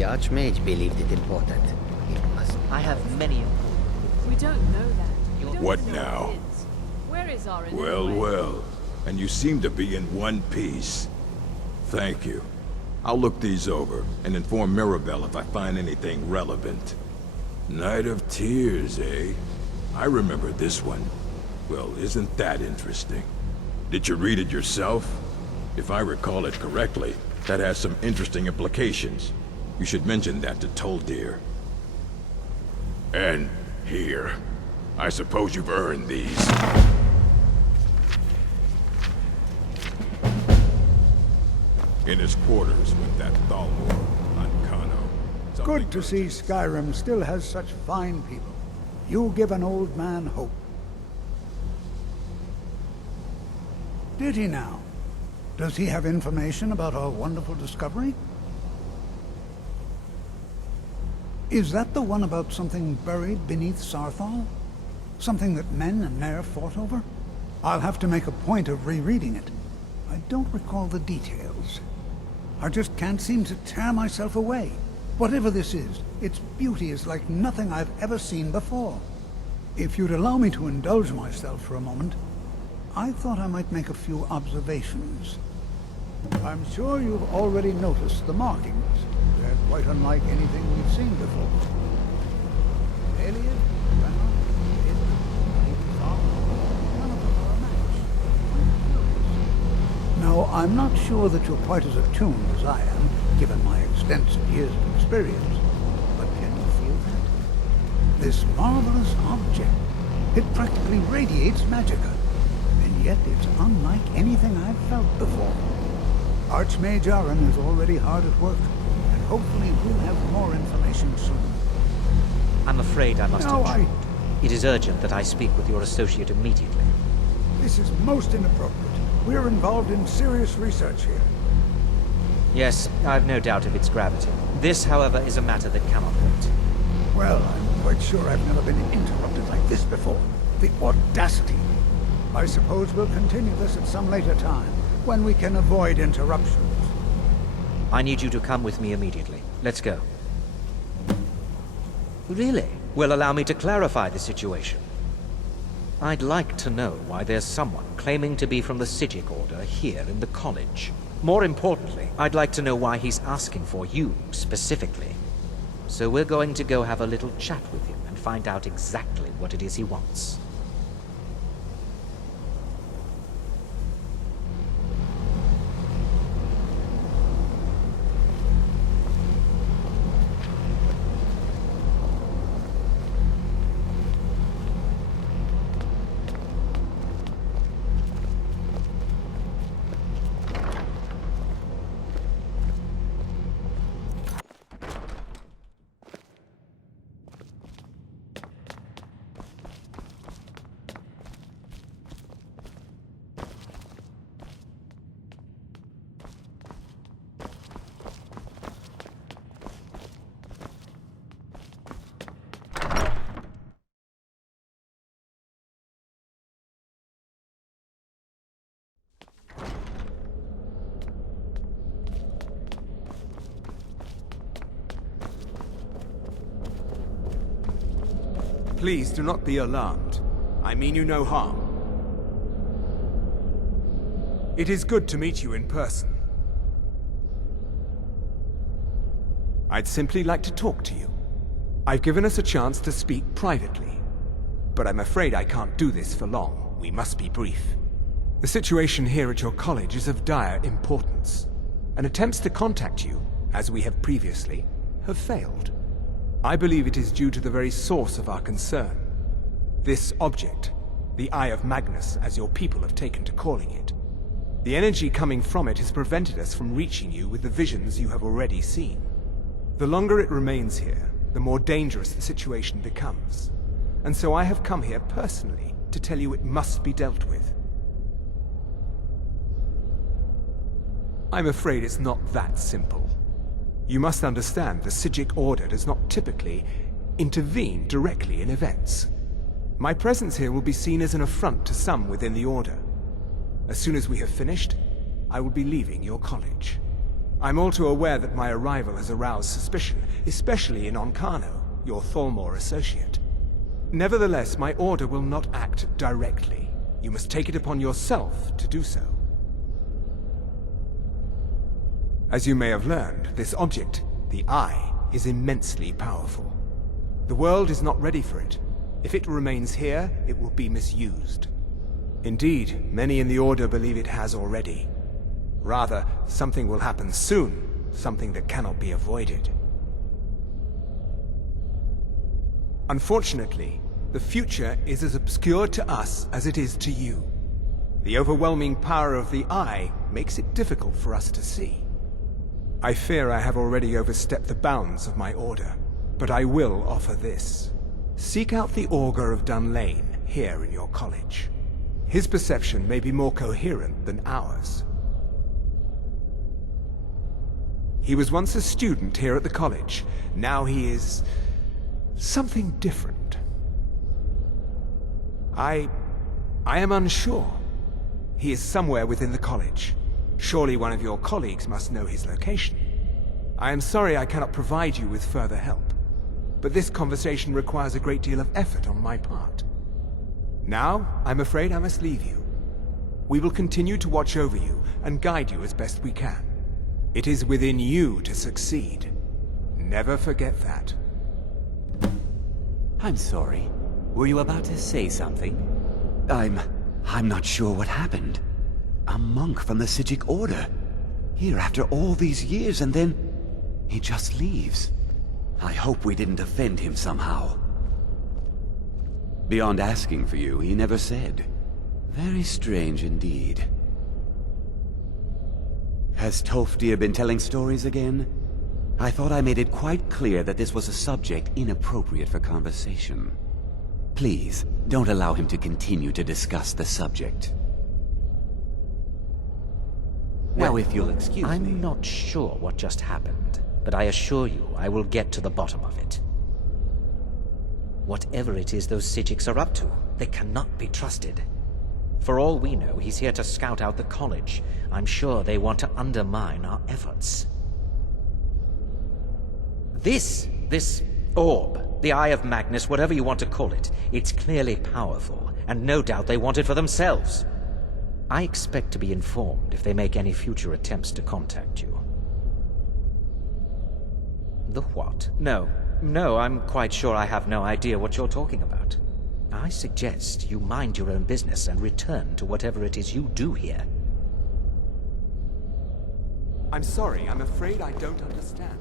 The Archmage believed it important. It must. I have many important. We don't know that. We don't What even know now? what it is. Where is our Well, well. And you seem to be in one piece. Thank you. I'll look these over and inform Mirabelle if I find anything relevant. Night of Tears, eh? I remember this one. Well, isn't that interesting? Did you read it yourself? If I recall it correctly, that has some interesting implications. You should mention that to Toldir. And here. I suppose you've earned these. In his quarters with that Thalmor on Kano. Good to see Skyrim still has such fine people. You give an old man hope. Did he now? Does he have information about our wonderful discovery? Is that the one about something buried beneath Saarthal? Something that men and Nair fought over? I'll have to make a point of rereading it. I don't recall the details. I just can't seem to tear myself away. Whatever this is, its beauty is like nothing I've ever seen before. If you'd allow me to indulge myself for a moment, I thought I might make a few observations. I'm sure you've already noticed the markings. They're quite unlike anything we've seen before. Alien, Renault, none of them are a match. Now, I'm not sure that you're quite as attuned as I am, given my extensive years of experience, but can you feel that? This marvelous object, it practically radiates Magicka, and yet it's unlike anything I've felt before. Archmage Ayane is already hard at work, and hopefully we'll have more information soon. I'm afraid I must No, intrude. It is urgent that I speak with your associate immediately. This is most inappropriate. We're involved in serious research here. Yes, I've no doubt of its gravity. This, however, is a matter that cannot wait. Well, I'm quite sure I've never been interrupted like this before. The audacity. I suppose we'll continue this at some later time, when we can avoid interruptions. I need you to come with me immediately. Let's go. Really? Well, allow me to clarify the situation. I'd like to know why there's someone claiming to be from the Psijic Order here in the college. More importantly, I'd like to know why he's asking for you, specifically. So we're going to go have a little chat with him and find out exactly what it is he wants. Please do not be alarmed. I mean you no harm. It is good to meet you in person. I'd simply like to talk to you. I've given us a chance to speak privately, but I'm afraid I can't do this for long. We must be brief. The situation here at your college is of dire importance, and attempts to contact you, as we have previously, have failed. I believe it is due to the very source of our concern. This object, the Eye of Magnus, as your people have taken to calling it. The energy coming from it has prevented us from reaching you with the visions you have already seen. The longer it remains here, the more dangerous the situation becomes. And so I have come here personally to tell you it must be dealt with. I'm afraid it's not that simple. You must understand the Psijic Order does not typically intervene directly in events. My presence here will be seen as an affront to some within the Order. As soon as we have finished, I will be leaving your college. I'm all too aware that my arrival has aroused suspicion, especially in Onkano, your Thalmor associate. Nevertheless, my order will not act directly. You must take it upon yourself to do so. As you may have learned, this object, the Eye, is immensely powerful. The world is not ready for it. If it remains here, it will be misused. Indeed, many in the Order believe it has already. Rather, something will happen soon, something that cannot be avoided. Unfortunately, the future is as obscure to us as it is to you. The overwhelming power of the Eye makes it difficult for us to see. I fear I have already overstepped the bounds of my order, but I will offer this. Seek out the Augur of Dunlane here in your college. His perception may be more coherent than ours. He was once a student here at the college. Now he is something different. I am unsure. He is somewhere within the college. Surely one of your colleagues must know his location. I am sorry I cannot provide you with further help, but this conversation requires a great deal of effort on my part. Now, I'm afraid I must leave you. We will continue to watch over you and guide you as best we can. It is within you to succeed. Never forget that. I'm sorry. Were you about to say something? I'm not sure what happened. A monk from the Sijic Order. Here after all these years, and then he just leaves. I hope we didn't offend him somehow. Beyond asking for you, he never said. Very strange indeed. Has Tolfdir been telling stories again? I thought I made it quite clear that this was a subject inappropriate for conversation. Please, don't allow him to continue to discuss the subject. Now, if you'll excuse me... I'm not sure what just happened, but I assure you I will get to the bottom of it. Whatever it is those Sijics are up to, they cannot be trusted. For all we know, he's here to scout out the college. I'm sure they want to undermine our efforts. This orb, the Eye of Magnus, whatever you want to call it, it's clearly powerful, and no doubt they want it for themselves. I expect to be informed if they make any future attempts to contact you. The what? No, I'm quite sure I have no idea what you're talking about. I suggest you mind your own business and return to whatever it is you do here. I'm sorry, I'm afraid I don't understand.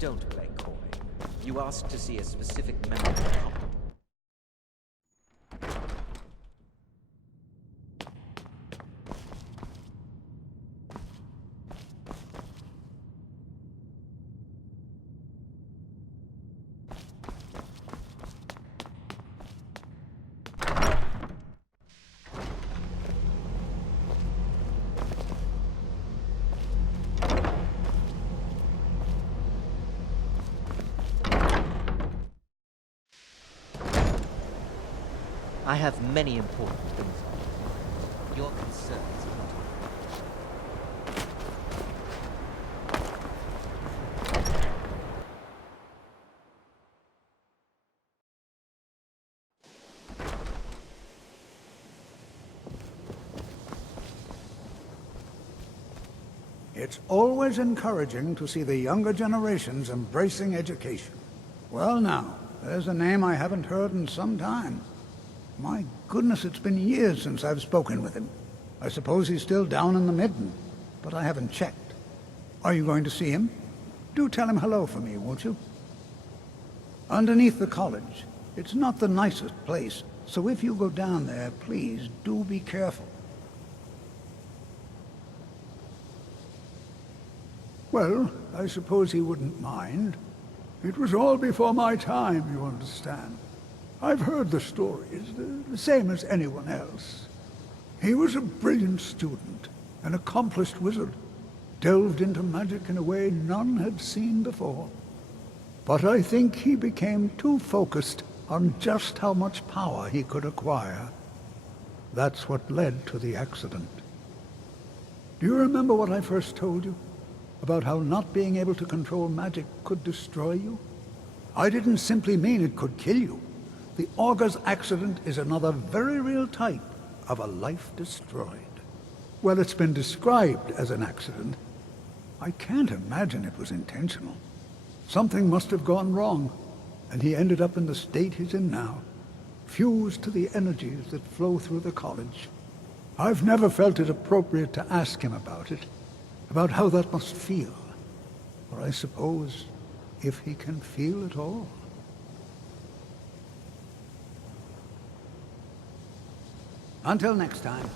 Don't play coy. You asked to see a specific member of the company. I have many important things on. Your concerns are not. It's always encouraging to see the younger generations embracing education. Well now, there's a name I haven't heard in some time. My goodness, it's been years since I've spoken with him. I suppose he's still down in the Midden, but I haven't checked. Are you going to see him? Do tell him hello for me, won't you? Underneath the college. It's not the nicest place, so if you go down there, please do be careful. Well, I suppose he wouldn't mind. It was all before my time, you understand. I've heard the stories, the same as anyone else. He was a brilliant student, an accomplished wizard, delved into magic in a way none had seen before. But I think he became too focused on just how much power he could acquire. That's what led to the accident. Do you remember what I first told you? about how not being able to control magic could destroy you? I didn't simply mean it could kill you. The Augur's accident is another very real type of a life destroyed. Well, it's been described as an accident. I can't imagine it was intentional. Something must have gone wrong, and he ended up in the state he's in now, fused to the energies that flow through the college. I've never felt it appropriate to ask him about how that must feel. Or I suppose, if he can feel at all. Until next time.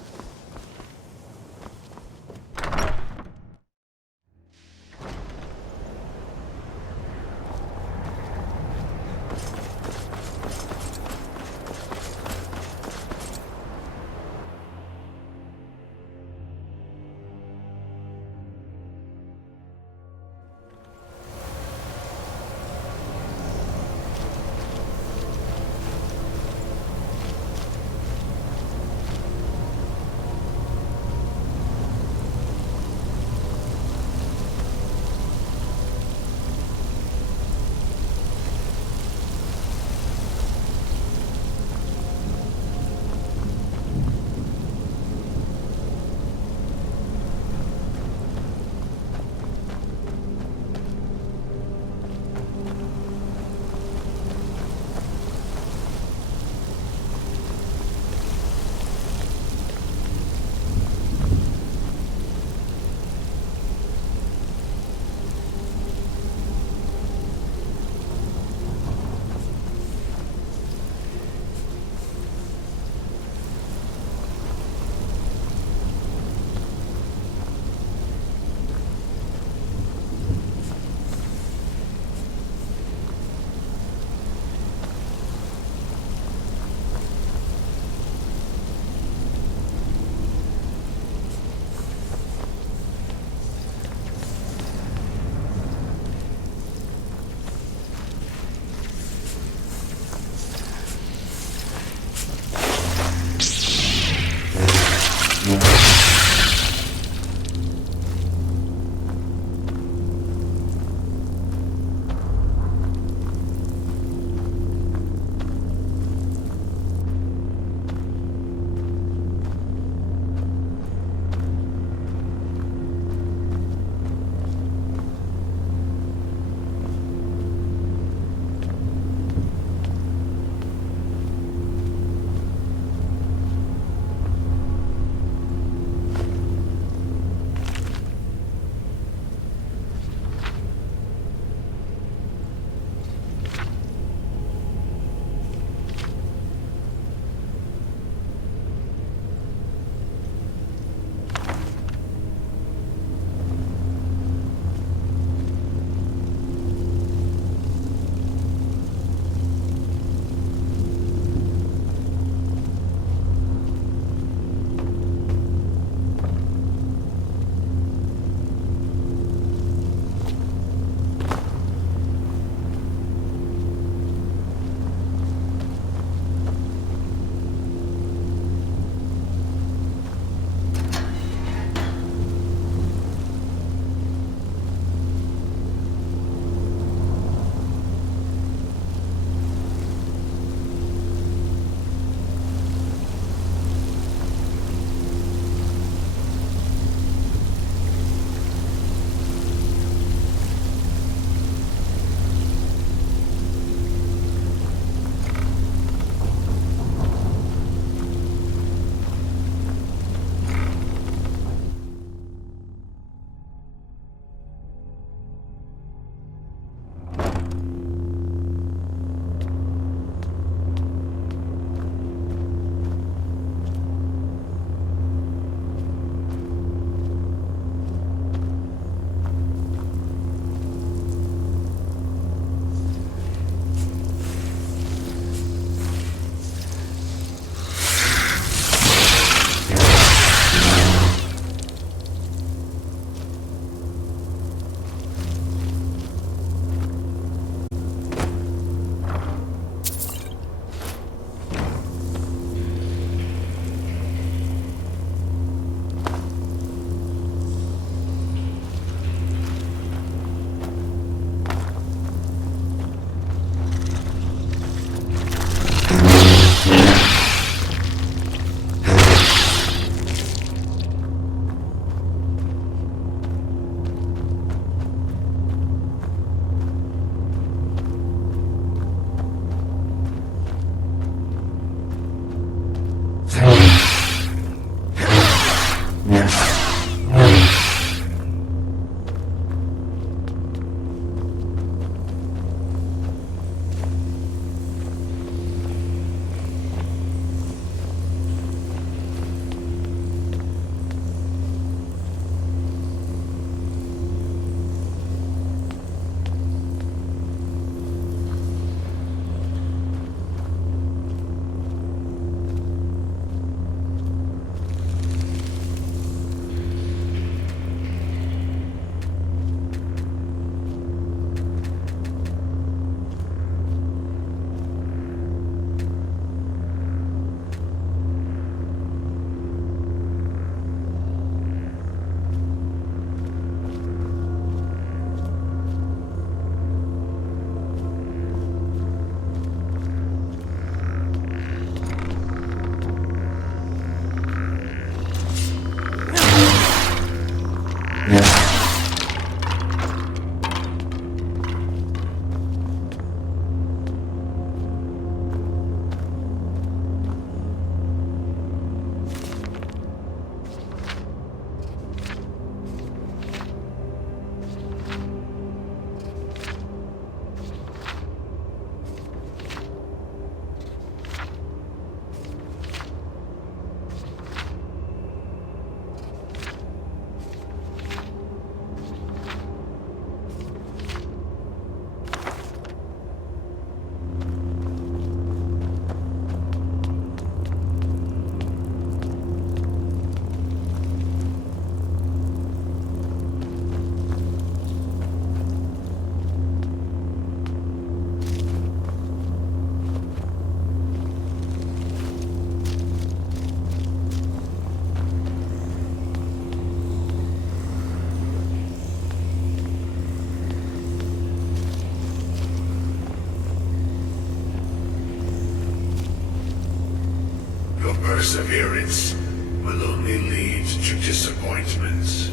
Your perseverance will only lead to disappointments.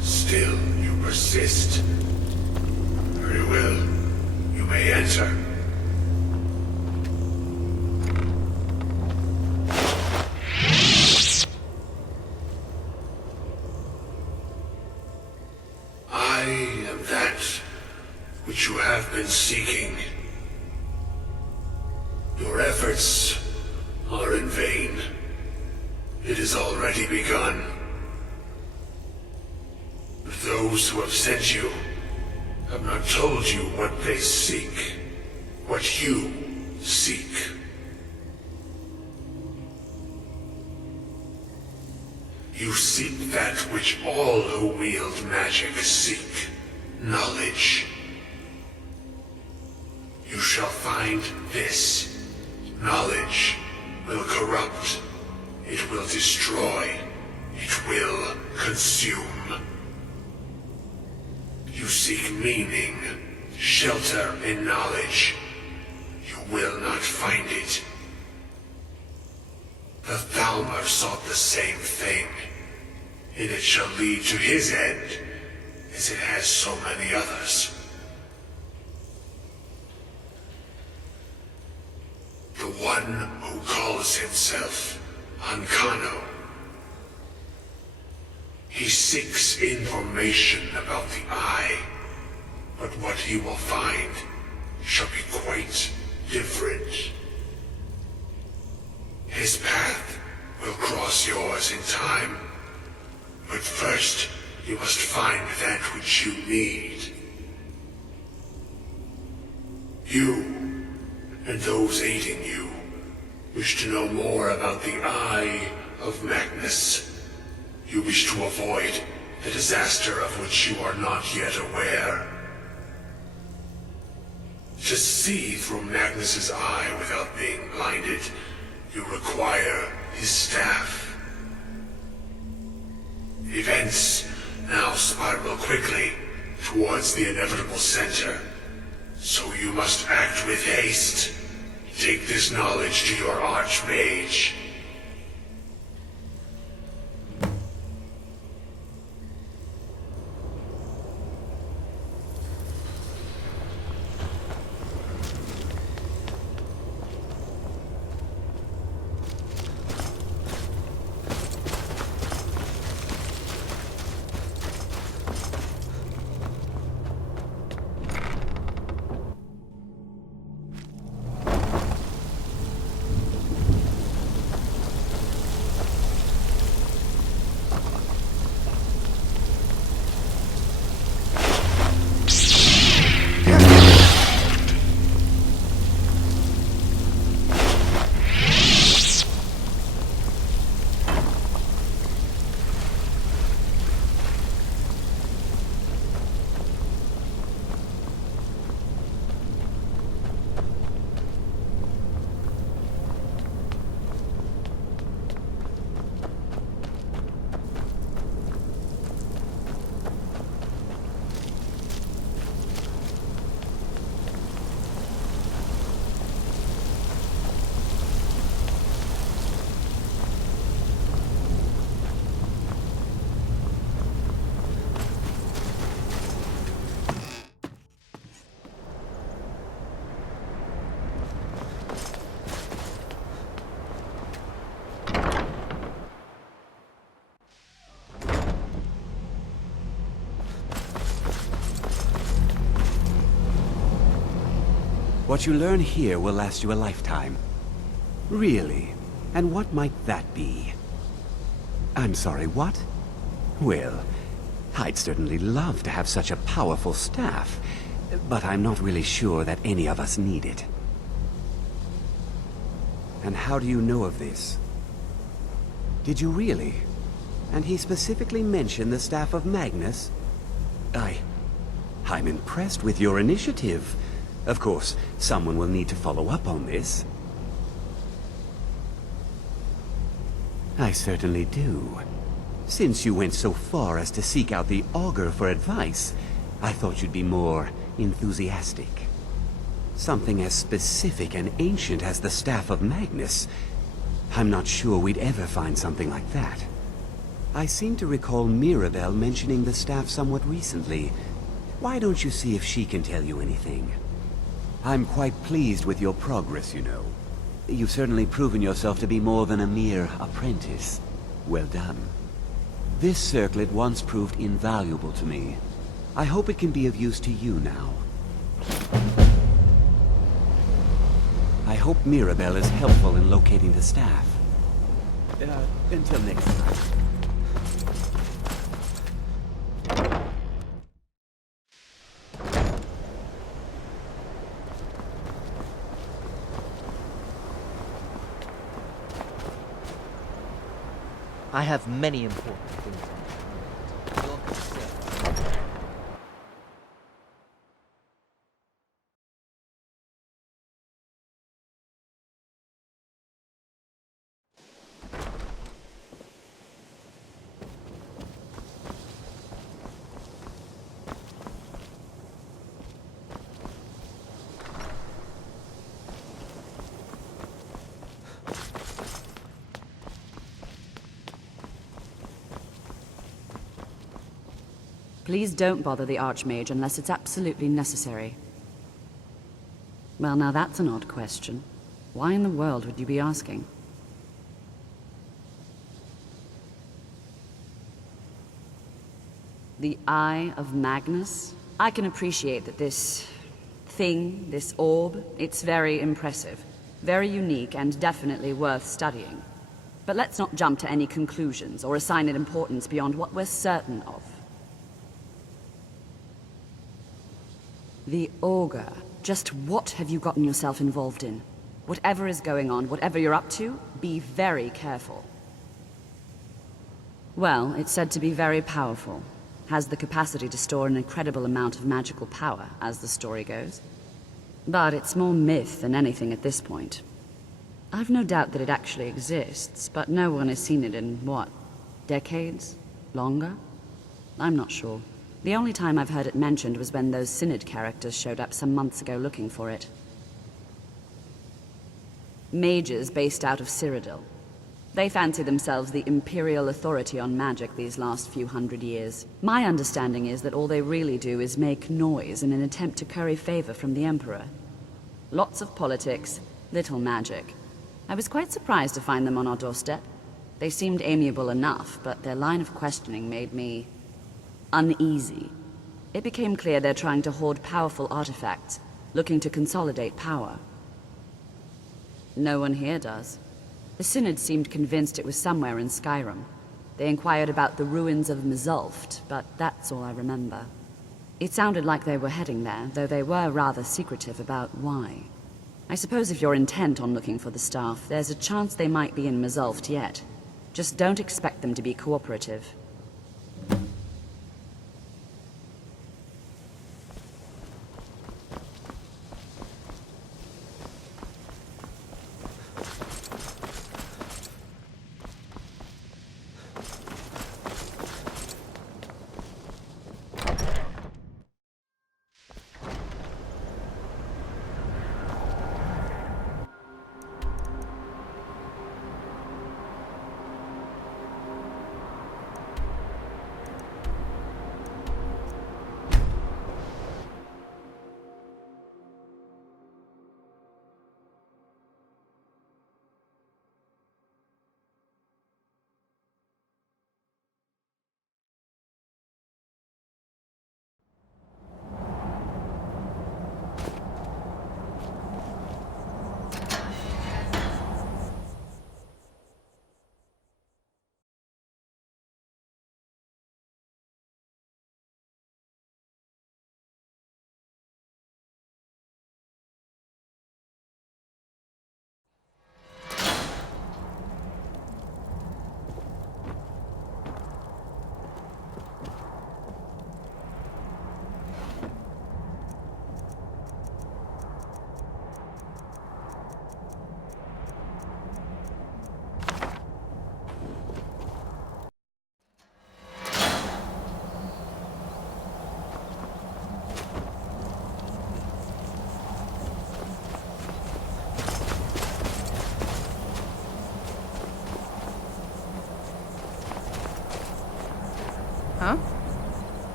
Still, you persist. Very well. You may enter. I am that which you have been seeking. Your efforts are in vain. It has already begun. Those who have sent you have not told you what they seek, what you seek. You seek that which all who wield magic seek, knowledge. You shall find this. Knowledge will corrupt. It will destroy. It will consume. You seek meaning, shelter in knowledge. You will not find it. The Thalmor sought the same thing, and it shall lead to his end, as it has so many others. The one who calls himself Ankano. He seeks information about the Eye, but what he will find shall be quite different. His path will cross yours in time, but first you must find that which you need. You and those aiding you wish to know more about the Eye of Magnus. You wish to avoid the disaster of which you are not yet aware. To see through Magnus's eye without being blinded, you require his staff. Events now spiral quickly towards the inevitable center, so you must act with haste. Take this knowledge to your Archmage. What you learn here will last you a lifetime. Really? And what might that be? I'm sorry, what? Well, I'd certainly love to have such a powerful staff, but I'm not really sure that any of us need it. And how do you know of this? Did you really? And he specifically mentioned the staff of Magnus? I'm impressed with your initiative. Of course, someone will need to follow up on this. I certainly do. Since you went so far as to seek out the Augur for advice, I thought you'd be more enthusiastic. Something as specific and ancient as the Staff of Magnus. I'm not sure we'd ever find something like that. I seem to recall Mirabelle mentioning the staff somewhat recently. Why don't you see if she can tell you anything? I'm quite pleased with your progress, you know. You've certainly proven yourself to be more than a mere apprentice. Well done. This circlet once proved invaluable to me. I hope it can be of use to you now. I hope Mirabelle is helpful in locating the staff. Until next time. I have many important things on my mind. Your concern. Please don't bother the Archmage unless it's absolutely necessary. Well, now that's an odd question. Why in the world would you be asking? The Eye of Magnus? I can appreciate that this thing, this orb, it's very impressive, very unique, and definitely worth studying. But let's not jump to any conclusions or assign it importance beyond what we're certain of. The Augur. Just what have you gotten yourself involved in? Whatever is going on, whatever you're up to, be very careful. Well, it's said to be very powerful. Has the capacity to store an incredible amount of magical power, as the story goes. But it's more myth than anything at this point. I've no doubt that it actually exists, but no one has seen it in, what, decades? Longer? I'm not sure. The only time I've heard it mentioned was when those Synod characters showed up some months ago looking for it. Mages based out of Cyrodiil. They fancy themselves the imperial authority on magic these last few hundred years. My understanding is that all they really do is make noise in an attempt to curry favor from the Emperor. Lots of politics, little magic. I was quite surprised to find them on our doorstep. They seemed amiable enough, but their line of questioning made me uneasy. It became clear they're trying to hoard powerful artifacts, looking to consolidate power. No one here does. The Synod seemed convinced it was somewhere in Skyrim. They inquired about the ruins of Mzulft, but that's all I remember. It sounded like they were heading there, though they were rather secretive about why. I suppose if you're intent on looking for the staff, there's a chance they might be in Mzulft yet. Just don't expect them to be cooperative.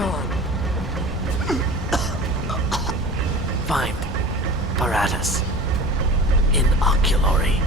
Control. Find apparatus. Inoculory.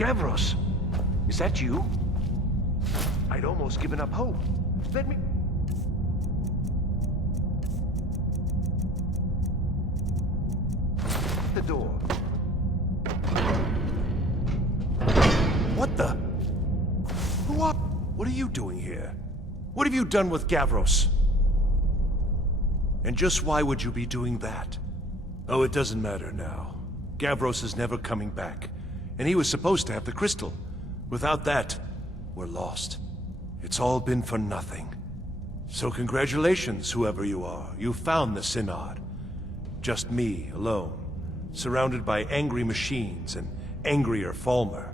Gavros, is that you? I'd almost given up hope. Let me... The door. What the? Who are... What are you doing here? What have you done with Gavros? And just why would you be doing that? Oh, it doesn't matter now. Gavros is never coming back. And he was supposed to have the crystal. Without that, we're lost. It's all been for nothing. So congratulations, whoever you are. You found the Synod. Just me, alone. Surrounded by angry machines and angrier Falmer.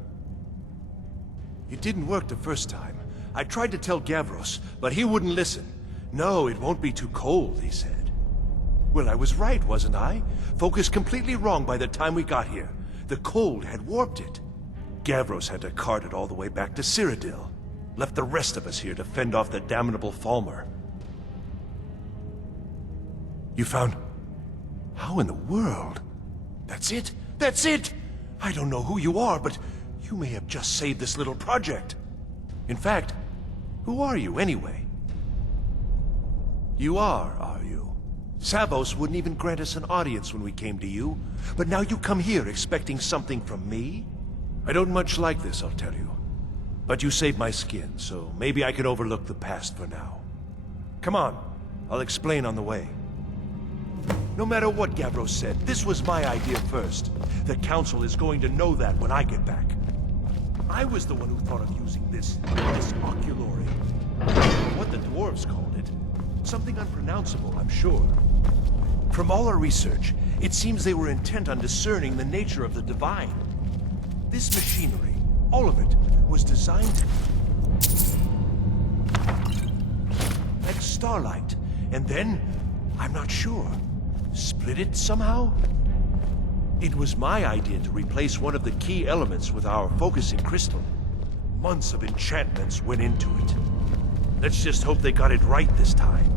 It didn't work the first time. I tried to tell Gavros, but he wouldn't listen. No, it won't be too cold, he said. Well, I was right, wasn't I? Focused completely wrong by the time we got here. The cold had warped it. Gavros had to cart it all the way back to Cyrodiil. Left the rest of us here to fend off the damnable Falmer. You found... How in the world? That's it? That's it! I don't know who you are, but you may have just saved this little project. In fact, who are you anyway? You are you? Savos wouldn't even grant us an audience when we came to you, but now you come here expecting something from me? I don't much like this, I'll tell you. But you saved my skin, so maybe I can overlook the past for now. Come on, I'll explain on the way. No matter what Gavros said, this was my idea first. The Council is going to know that when I get back. I was the one who thought of using this oculory. Or what the dwarves called it. Something unpronounceable, I'm sure. From all our research, it seems they were intent on discerning the nature of the divine. This machinery, all of it, was designed like starlight, and then, I'm not sure, split it somehow? It was my idea to replace one of the key elements with our focusing crystal. Months of enchantments went into it. Let's just hope they got it right this time.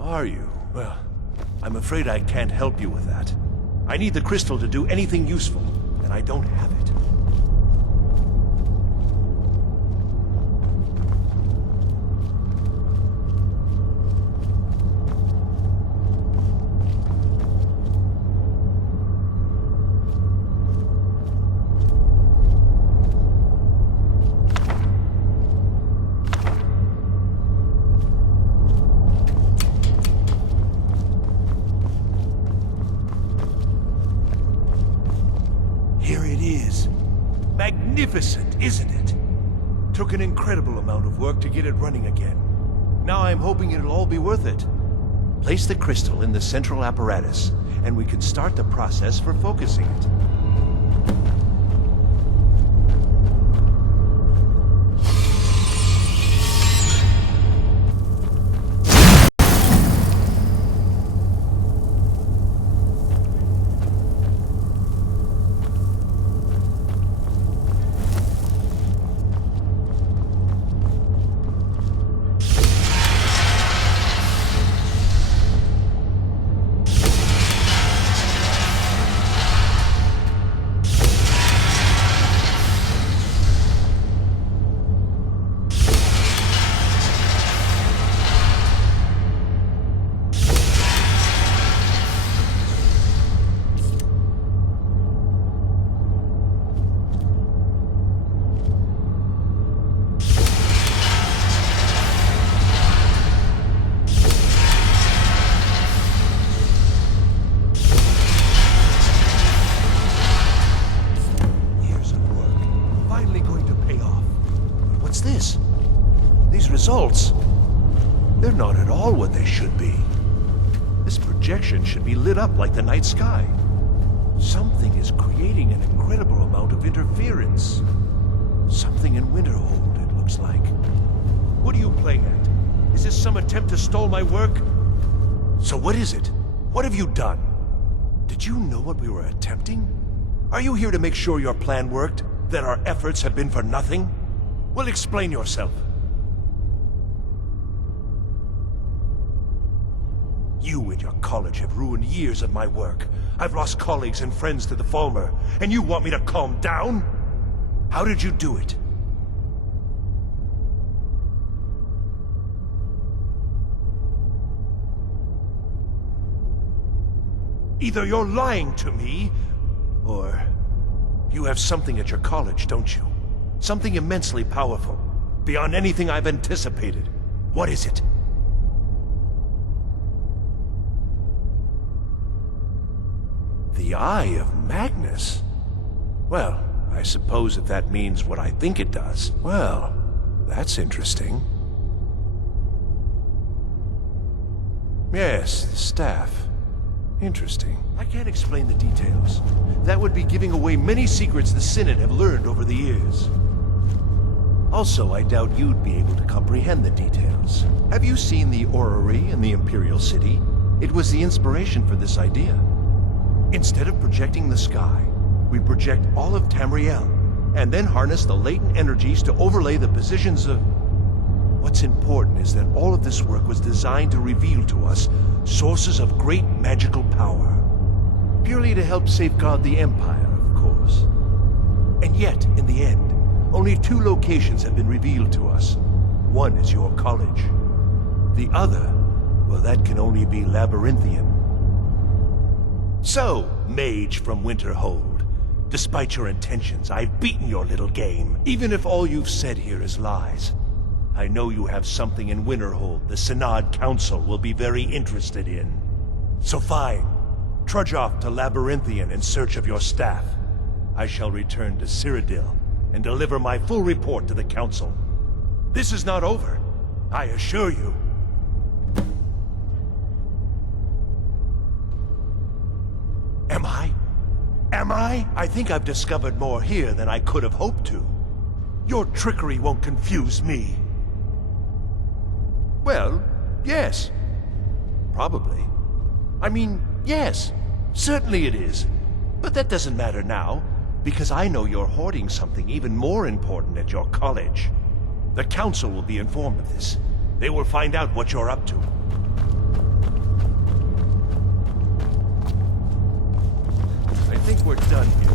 Are you? Well, I'm afraid I can't help you with that. I need the crystal to do anything useful, and I don't have it. Magnificent, isn't it? Took an incredible amount of work to get it running again. Now I'm hoping it'll all be worth it. Place the crystal in the central apparatus, and we can start the process for focusing it. Results. They're not at all what they should be. This projection should be lit up like the night sky. Something is creating an incredible amount of interference. Something in Winterhold, it looks like. What are you playing at? Is this some attempt to stall my work? So what is it? What have you done? Did you know what we were attempting? Are you here to make sure your plan worked? That our efforts have been for nothing? Well, explain yourself. You and your college have ruined years of my work. I've lost colleagues and friends to the Falmer, and you want me to calm down? How did you do it? Either you're lying to me, or you have something at your college, don't you? Something immensely powerful, beyond anything I've anticipated. What is it? The Eye of Magnus? Well, I suppose if that means what I think it does, well, that's interesting. Yes, the staff. Interesting. I can't explain the details. That would be giving away many secrets the Synod have learned over the years. Also, I doubt you'd be able to comprehend the details. Have you seen the orrery in the Imperial City? It was the inspiration for this idea. Instead of projecting the sky, we project all of Tamriel, and then harness the latent energies to overlay the positions of... What's important is that all of this work was designed to reveal to us sources of great magical power. Purely to help safeguard the Empire, of course. And yet, in the end, only 2 locations have been revealed to us. One is your college. The other, well, that can only be Labyrinthian. So, mage from Winterhold, despite your intentions, I've beaten your little game, even if all you've said here is lies. I know you have something in Winterhold the Synod Council will be very interested in. So fine. Trudge off to Labyrinthian in search of your staff. I shall return to Cyrodiil and deliver my full report to the Council. This is not over, I assure you. Am I? Am I? I think I've discovered more here than I could have hoped to. Your trickery won't confuse me. Well, yes. Probably. I mean, yes. Certainly it is. But that doesn't matter now, because I know you're hoarding something even more important at your college. The Council will be informed of this. They will find out what you're up to. I think we're done here.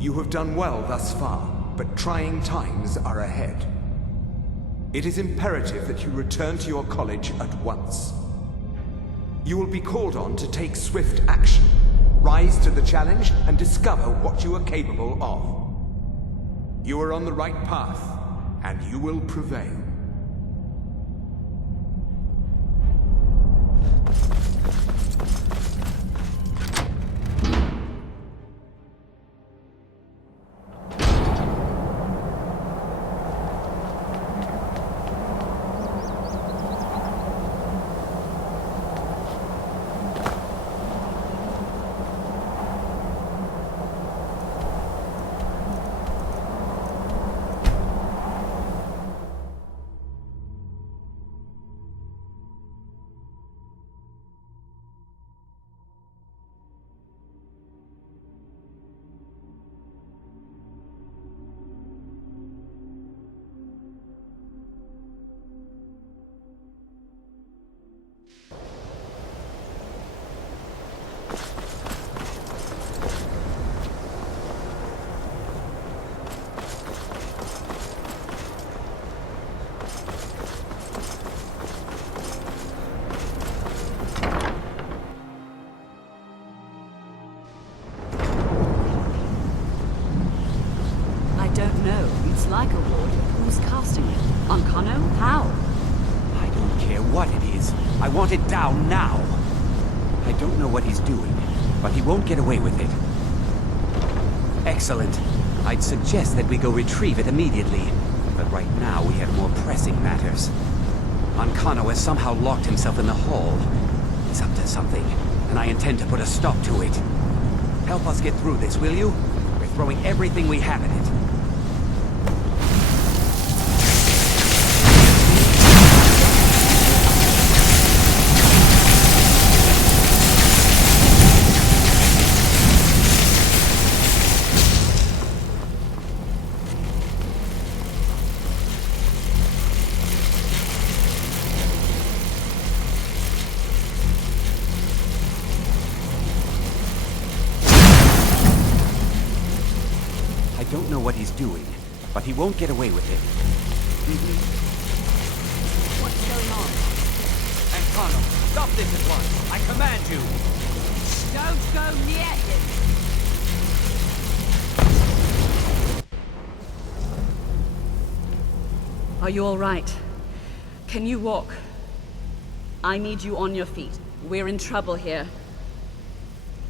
You have done well thus far, but trying times are ahead. It is imperative that you return to your college at once. You will be called on to take swift action, rise to the challenge, and discover what you are capable of. You are on the right path, and you will prevail. Like a ward. Who's casting it? Ancano? How? I don't care what it is. I want it down now. I don't don't know what he's doing, but he won't get away with it. Excellent. I'd suggest that we go retrieve it immediately. But right now we have more pressing matters. Ankano has somehow locked himself in the hall. He's up to something, and I intend to put a stop to it. Help us get through this, will you? We're throwing everything we have at it. I don't know what he's doing, but he won't get away with it. What's going on? Ankano, stop this at once! I command you! Don't go near him! Are you all right? Can you walk? I need you on your feet. We're in trouble here.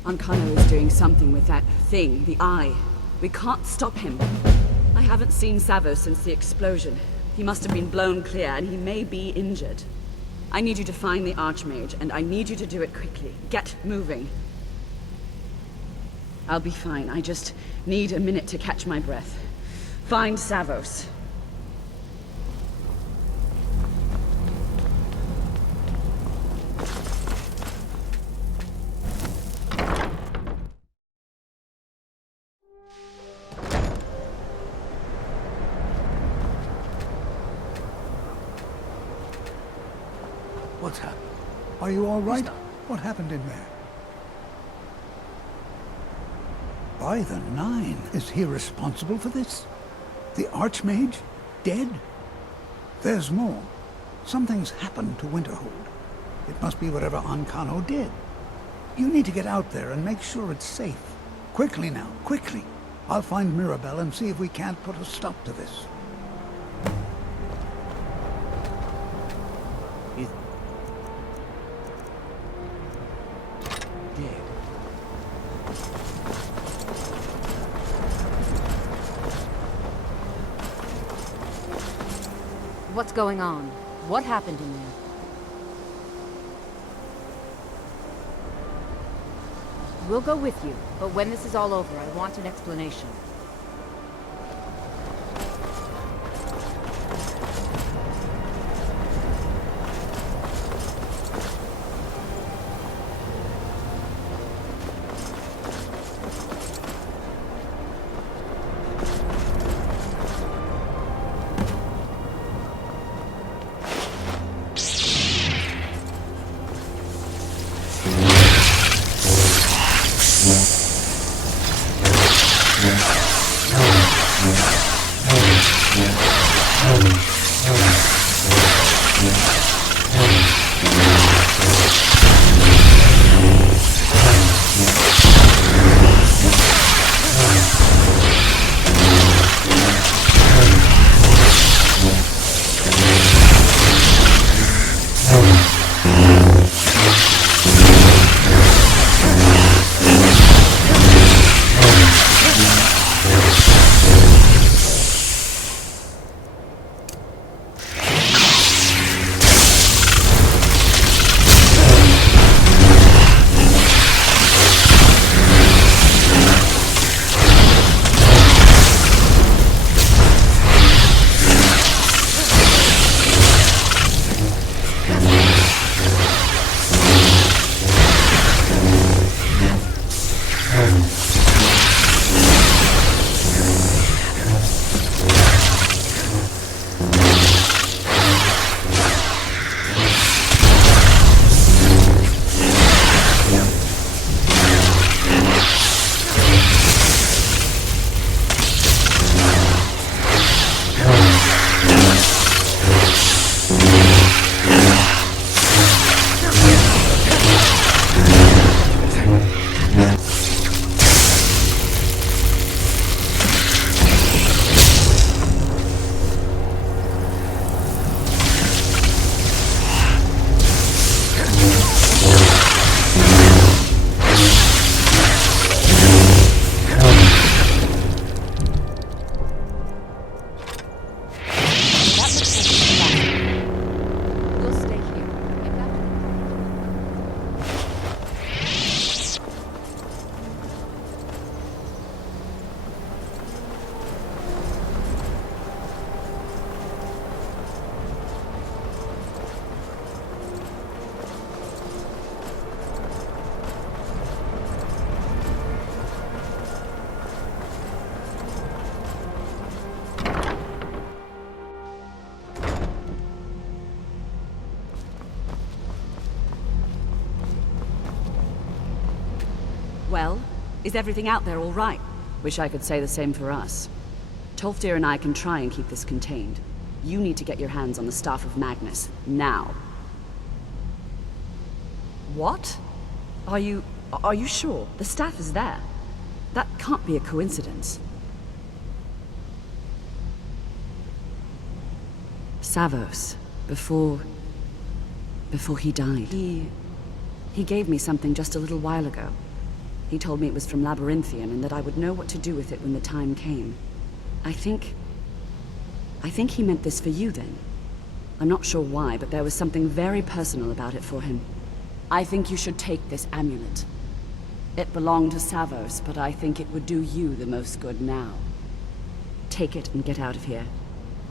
Ankano is doing something with that thing, the eye. We can't stop him. I haven't seen Savo since the explosion. He must have been blown clear, and he may be injured. I need you to find the Archmage, and I need you to do it quickly. Get moving. I'll be fine. I just need a minute to catch my breath. Find Savos. What's happened? Are you all right? What happened in there? By the Nine, is he responsible for this? The Archmage? Dead? There's more. Something's happened to Winterhold. It must be whatever Ankano did. You need to get out there and make sure it's safe. Quickly now, quickly. I'll find Mirabelle and see if we can't put a stop to this. What's going on? What happened in there? We'll go with you, but when this is all over, I want an explanation. Yeah. Well, is everything out there all right? Wish I could say the same for us. Tolfdir and I can try and keep this contained. You need to get your hands on the Staff of Magnus, now. What? Are you sure? The staff is there. That can't be a coincidence. Savos, before he died. He gave me something just a little while ago. He told me it was from Labyrinthian and that I would know what to do with it when the time came. I think he meant this for you then. I'm not sure why, but there was something very personal about it for him. I think you should take this amulet. It belonged to Savos, but I think it would do you the most good now. Take it and get out of here.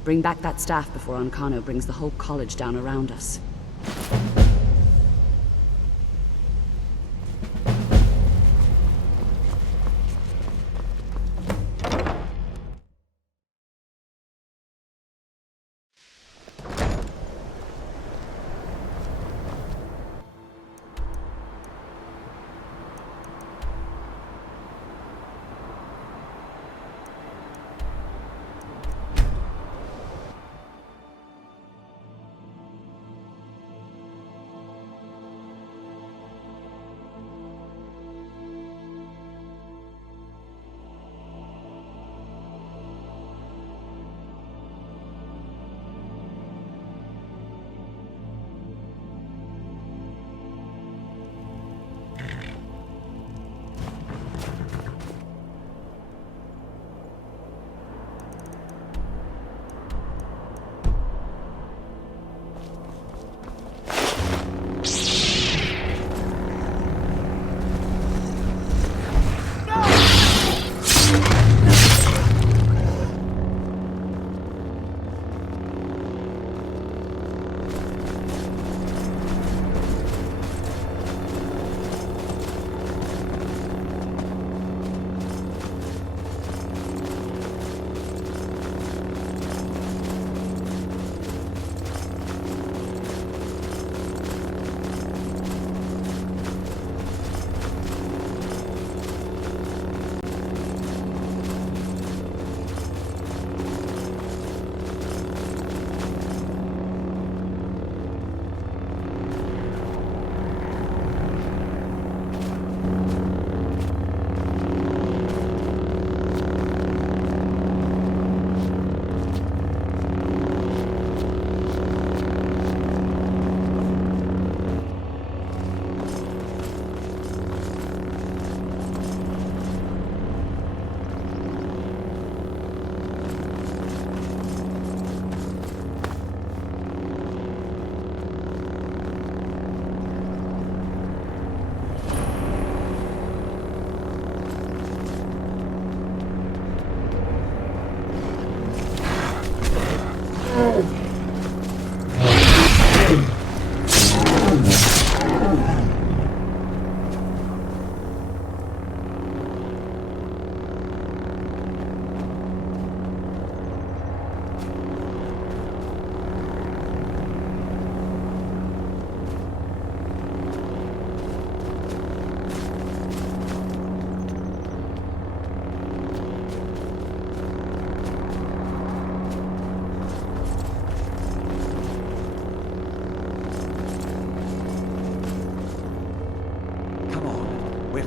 Bring back that staff before Ancano brings the whole college down around us.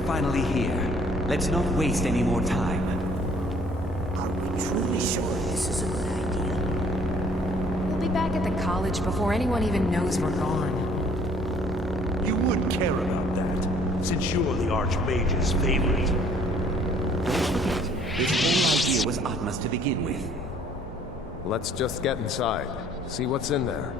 Finally here. Let's not waste any more time. Are we truly sure this is a good idea? We'll be back at the college before anyone even knows we're gone. You would care about that, since you're the Archmage's favorite. Don't forget, this whole idea was Atma's to begin with. Let's just get inside. See what's in there.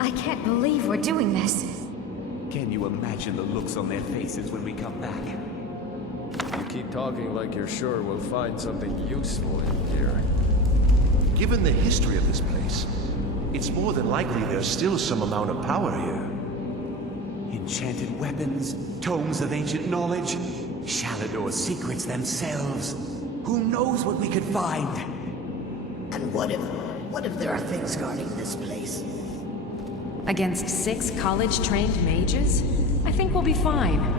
I can't believe we're doing this. Can you you imagine the looks on their faces when we come back? You keep talking like you're sure we'll find something useful in here. Given the history of this place, it's more than likely there's still some amount of power here. Enchanted weapons, tomes of ancient knowledge, Shalador's secrets themselves. Who knows what we could find? And what if there are things guarding this place? Against 6 college-trained mages? I think we'll be fine.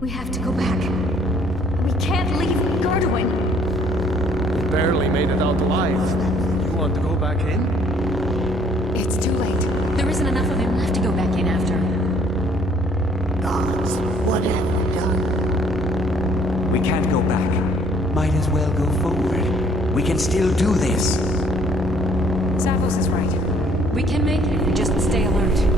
We have to go back. We can't leave Garduin. We barely made it out alive. You want to go back in? It's too late. There isn't enough of him left to go back in after. Gods, what have we done? We can't go back. Might as well go forward. We can still do this. Zaphos is right. We can make it if we just stay alert.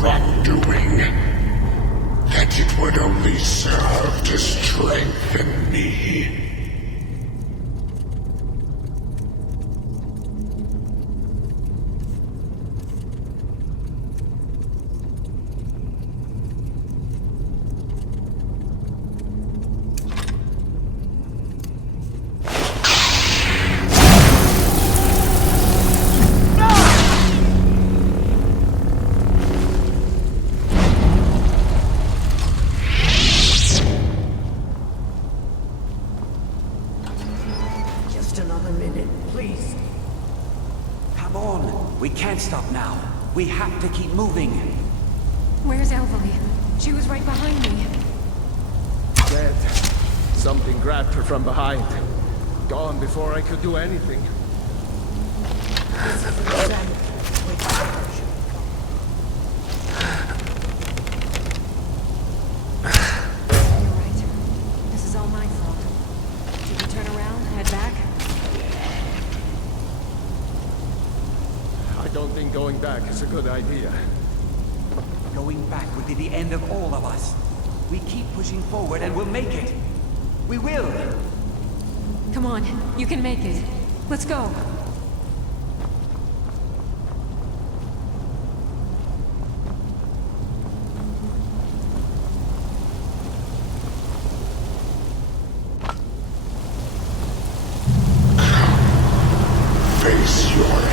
wrongdoing. That it would only serve to strengthen me. We have to keep moving. Where's Elvely? She was right behind me. Dead. Something grabbed her from behind. Gone before I could do anything. You're right. This is all my fault. Should we turn around and head back? I don't think going back is a good idea. Going back would be the end of all of us. We keep pushing forward and we'll make it. We will! Come on, you can make it. Let's go. Face your end.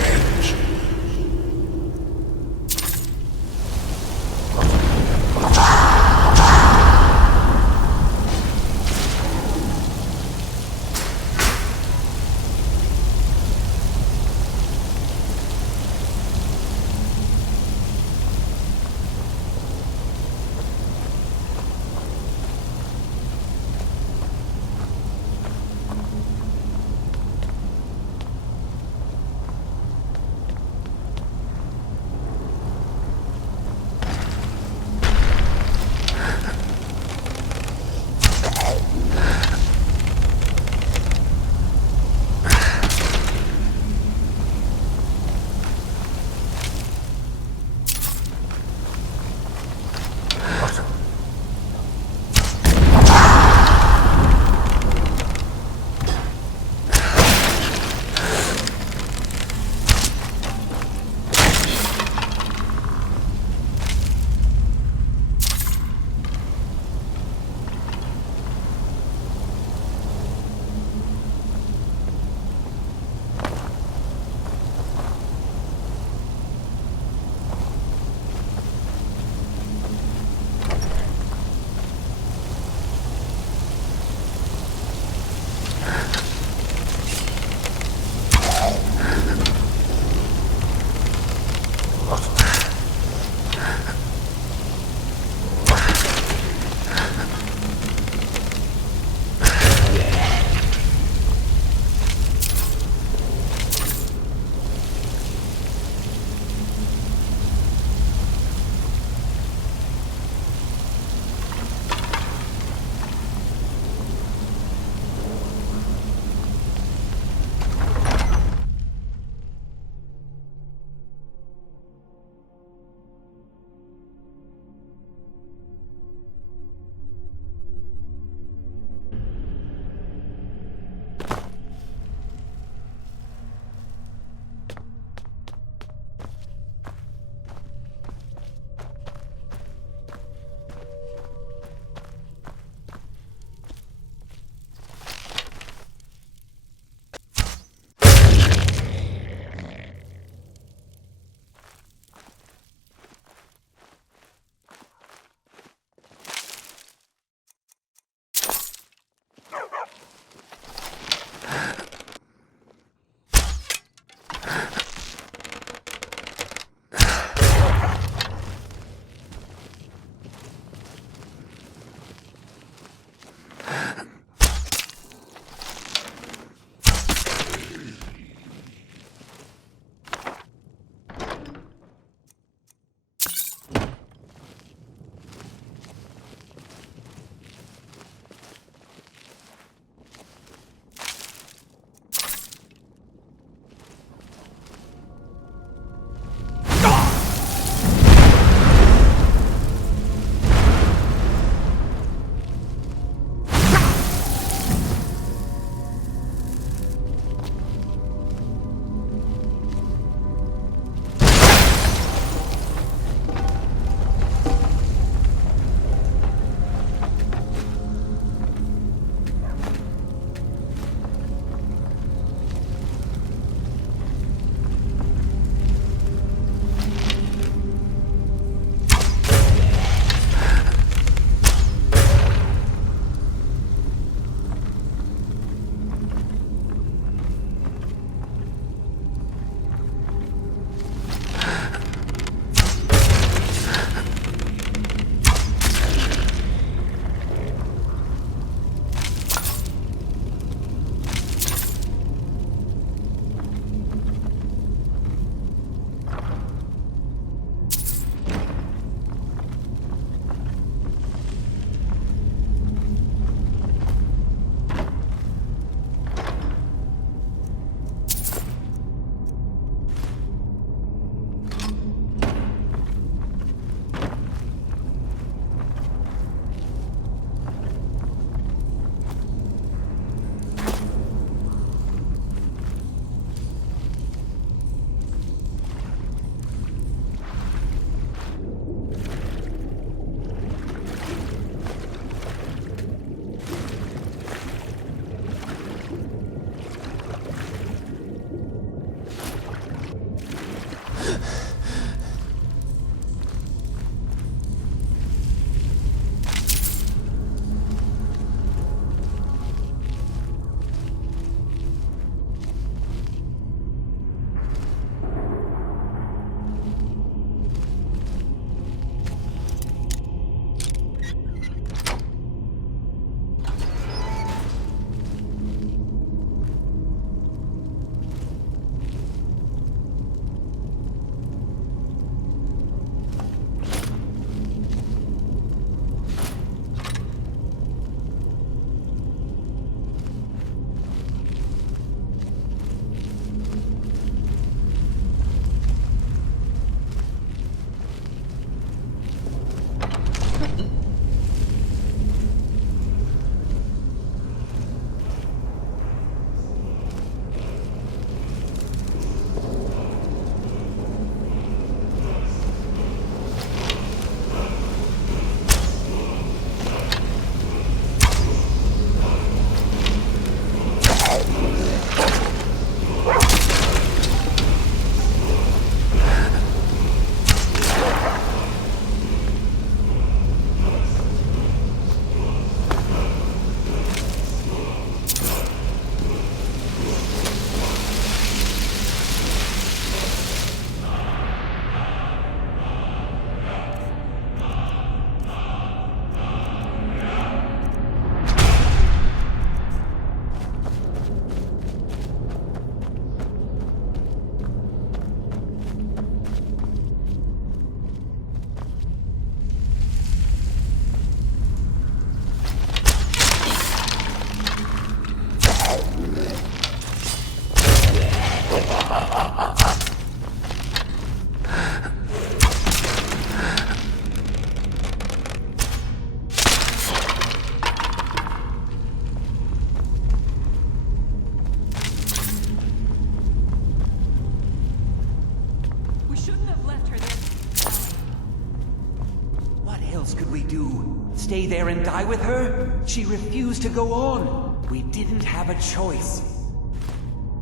else could we do? Stay there and die with her? She refused to go on. We didn't have a choice.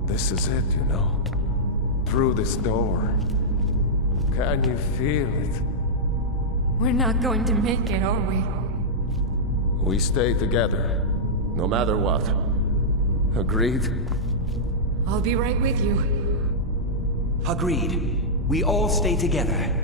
This is it, you know. Through this door. Can you feel it? We're not going to make it, are we? We stay together, no matter what. Agreed? I'll be right with you. Agreed. We all stay together.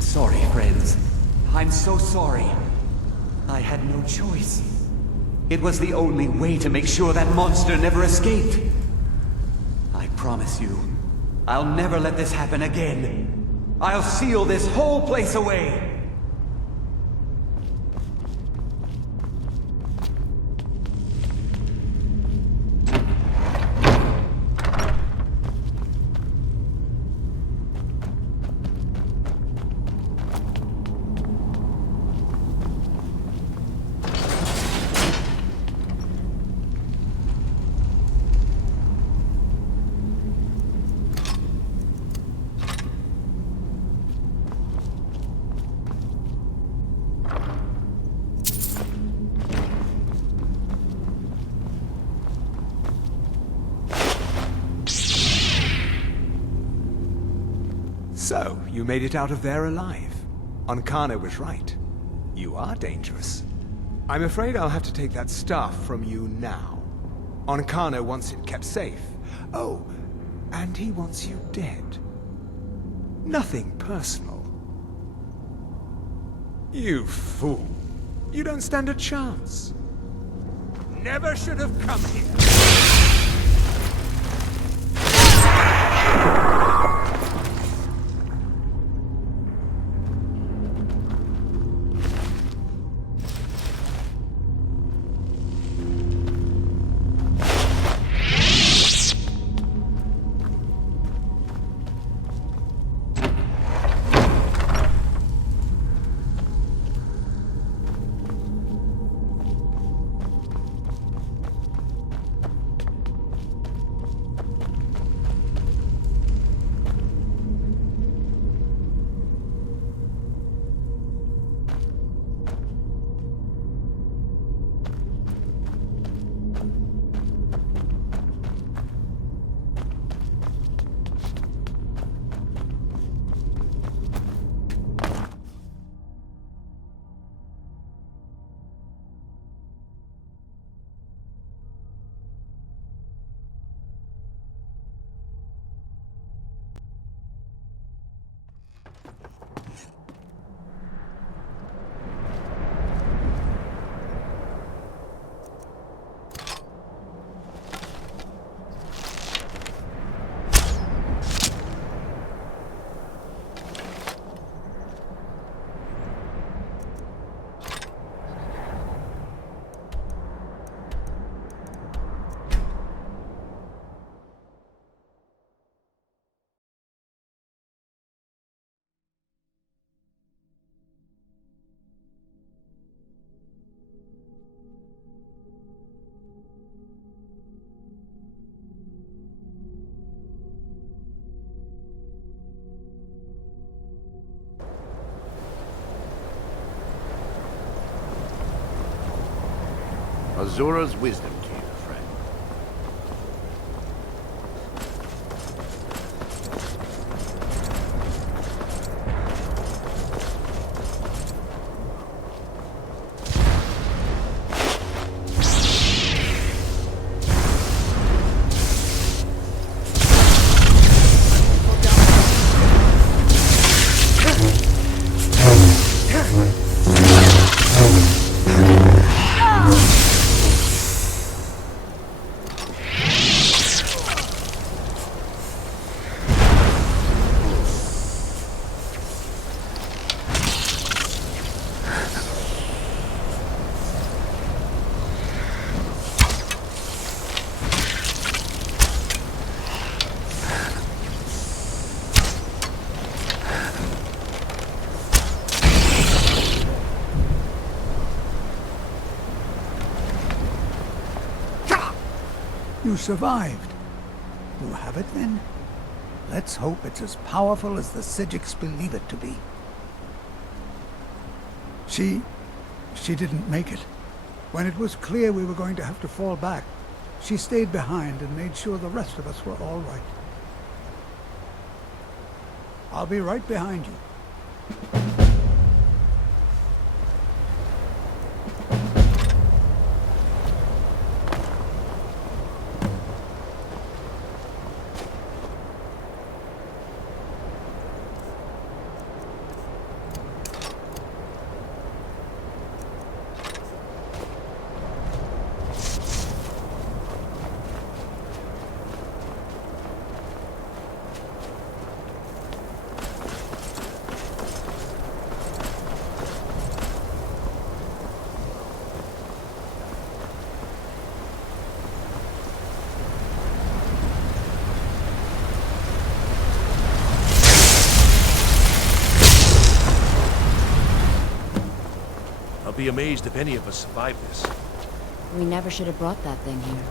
Sorry, friends. I'm so sorry. I had no choice. It was the only way to make sure that monster never escaped. I promise you, I'll never let this happen again. I'll seal this whole place away. So, you made it out of there alive. Ankana was right. You are dangerous. I'm afraid I'll have to take that stuff from you now. Ankana wants it kept safe. Oh, and he wants you dead. Nothing personal. You fool. You don't stand a chance. Never should have come here. Azura's wisdom to you, friend. You survived. You have it then? Let's hope it's as powerful as the Psijics believe it to be. She didn't make it. When it was clear we were going to have to fall back, she stayed behind and made sure the rest of us were all right. I'll be right behind you. I'll be amazed if any of us survive this. We never should have brought that thing here.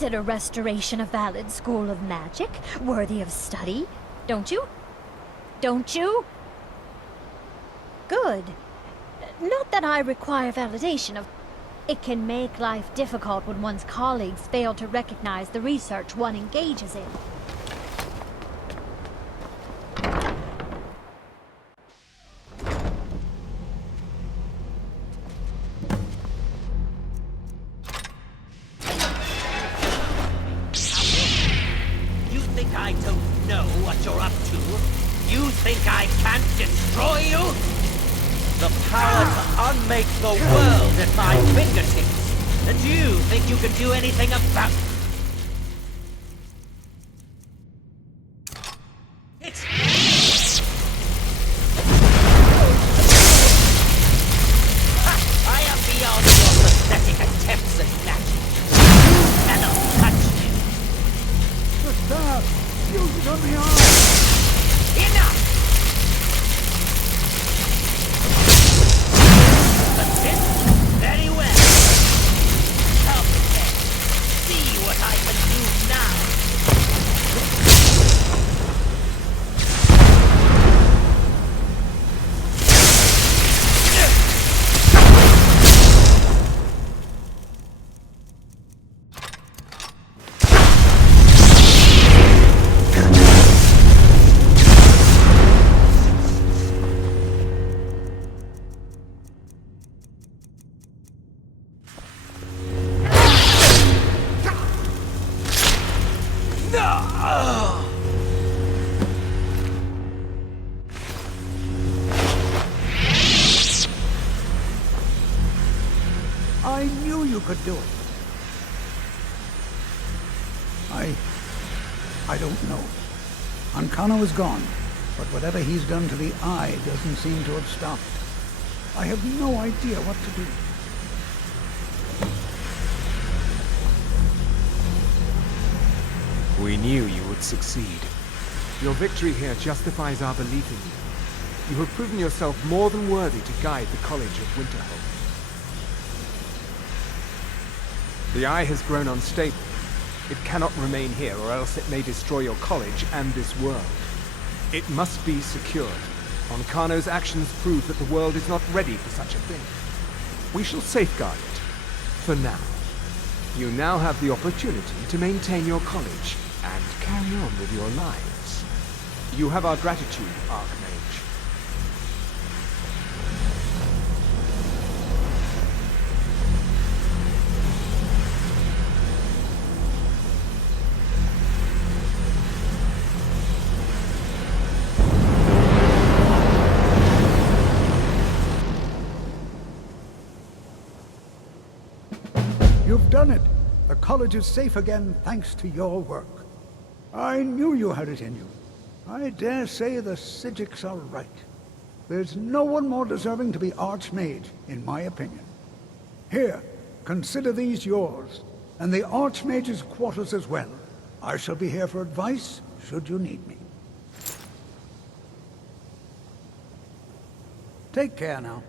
consider restoration a valid school of magic, worthy of study, don't you? Don't you? Good. Not that I require validation of... It can make life difficult when one's colleagues fail to recognize the research one engages in. You think I don't know what you're up to? You think I can't destroy you? The power to unmake the world at my fingertips. And you think you can do anything about it? I am beyond your pathetic attempts at magic. You cannot touch me. The staff! Use it on the arm! Enough! Very well. Come then. See what I can do now. I knew you could do it. I don't know. Ancano is gone, but whatever he's done to the Eye doesn't seem to have stopped. I have no idea what to do. We knew you would succeed. Your victory here justifies our belief in you. You have proven yourself more than worthy to guide the College of Winterhold. The Eye has grown unstable. It cannot remain here, or else it may destroy your college and this world. It must be secured. Ancano's actions prove that the world is not ready for such a thing. We shall safeguard it. For now. You now have the opportunity to maintain your college and carry on with your lives. You have our gratitude, Archmage. You've done it. The college is safe again thanks to your work. I knew you had it in you. I dare say the Psijics are right. There's no one more deserving to be Archmage, in my opinion. Here, consider these yours, and the Archmage's quarters as well. I shall be here for advice, should you need me. Take care now.